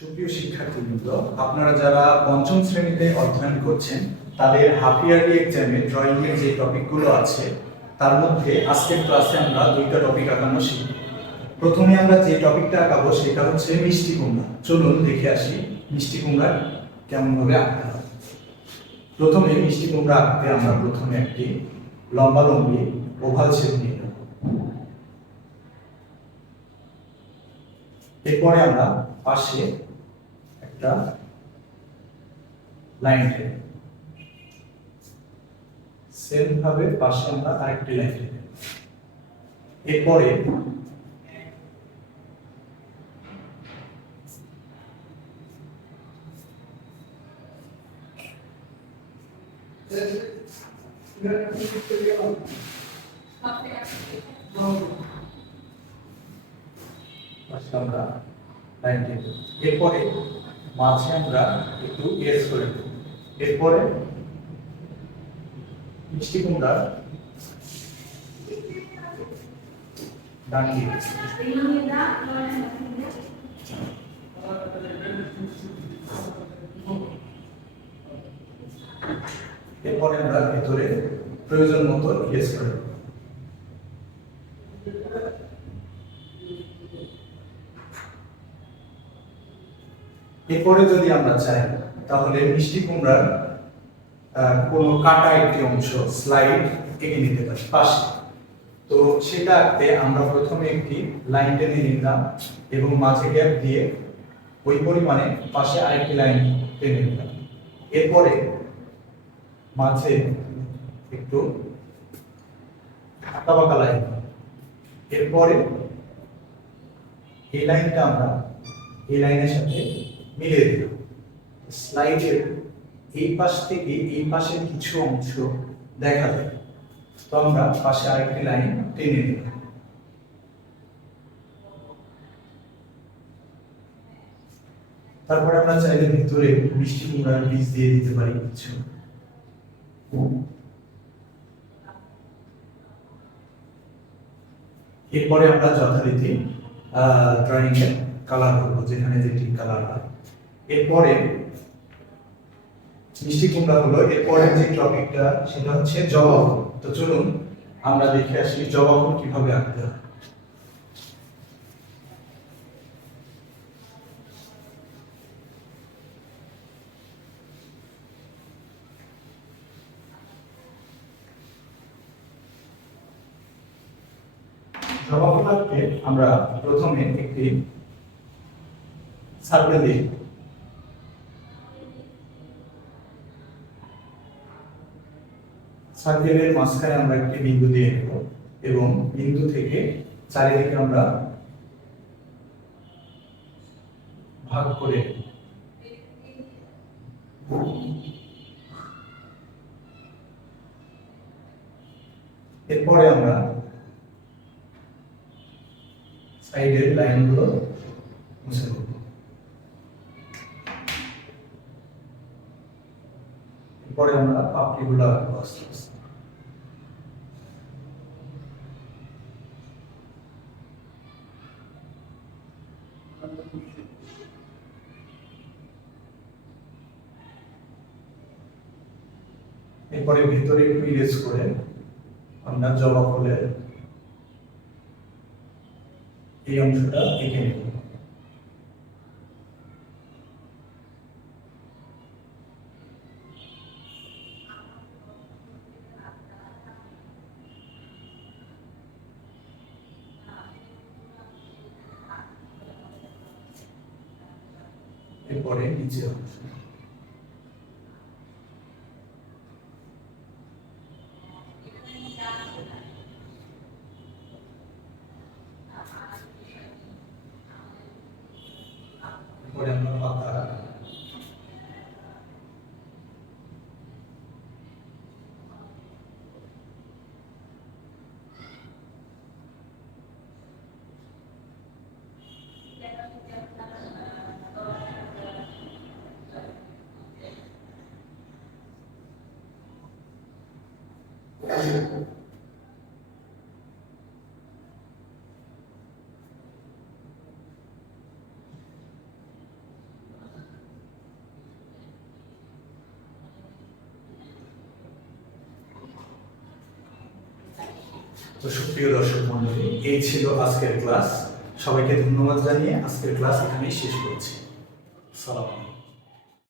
সুপ্রিয় শিক্ষার্থীবৃন্দ, আপনারা যারা পঞ্চম শ্রেণীতে অধ্যয়ন করছেন তাদের হাফ ইয়ারলি এক্সামে ড্রয়িং এর যে টপিকগুলো আছে তার মধ্যে আজকের ক্লাসে আমরা দুইটা টপিক আঁকানো শিখব। প্রথমে আমরা যে টপিকটা আঁকাবো সেটা হচ্ছে মিষ্টি কুমড়া। চলুন দেখে আসি মিষ্টি কুমড়া কেমন ভাবে আঁকতে হয়। প্রথমে মিষ্টি কুমড়া আঁকতে আমরা প্রথমে একটি লম্বালম্বি ওভাল শেপ নিয়ে নেব। এরপরে আমরা পাশে একটা লাইন টেনে সেম ভাবে পাশে আমরা আরেকটি লাইন টেনে এরপরে আমরা লাইন টেনে এরপরে মাঝে আমরা একটু এস করে দেব। এরপরে মিষ্টি কুমড়ার ডান দিকে এরপরে আমরা ভিতরে প্রয়োজন মতো এস করে দেব। এরপরে যদি আমরা চাই তাহলে মিষ্টি কুমড়ার কোনো কাটা একটি অংশ স্লাইড এঁকে নিতে পারি পাশে। তো সেটা আঁকতে আমরা প্রথমে একটি লাইন টেনে নিলাম এবং মাঝে গ্যাপ দিয়ে ওই পরিমাণে পাশে আরেকটি লাইন টেনে নিলাম। এরপরে মাঝে একটু আঁকা বাঁকা লাইন, এরপরে এই লাইনটা আমরা এই লাইনের সাথে মিলিয়ে দিলাম। স্লাইডের এই পাশ থেকে এই পাশের কিছু অংশ দেখা যায়, তো আমরা পাশে আরেকটি লাইন টেনে দিলাম। তারপরে আমরা চাইলে ভিতরে মিষ্টি কুমড়ার বীজ দিয়ে দিতে পারি কিছু। এরপরে আমরা যথারীতি ড্রয়িং এর কালার করবো, যেখানে যেটি কালার হয়। এরপরে মিষ্টি কুমড়া হলো, এরপরে যে টপিকটা সেটা হচ্ছে জবা ফুল। তো চলুন আমরা দেখে আসি জবা ফুল কিভাবে আঁকতে হয়। জবা ফুল আঁকতে আমরা প্রথমে একটি সার্কেল দিই। সার্কেলের মাঝখানে আমরা একটি বিন্দু দিয়ে নেব এবং বিন্দু থেকে চারিদিকে আমরা ভাগ করে এরপরে আমরা সাইডের লাইনগুলো মুছে দেব। এরপরে আমরা পাপড়িগুলো আঁকবো আস্তে আস্তে। এরপরে ভিতরে একটু ইরেজ করে আমরা জবা ফুলের এই অংশটা এঁকে নেব। এরপরে নিচে অংশ এরপরে আমরা পাতা তো সুপ্রিয় দর্শক মণ্ডলী, এই ছিল আজকের ক্লাস। সবাইকে ধন্যবাদ জানিয়ে আজকের ক্লাস এখানেই শেষ করছি। সালাম।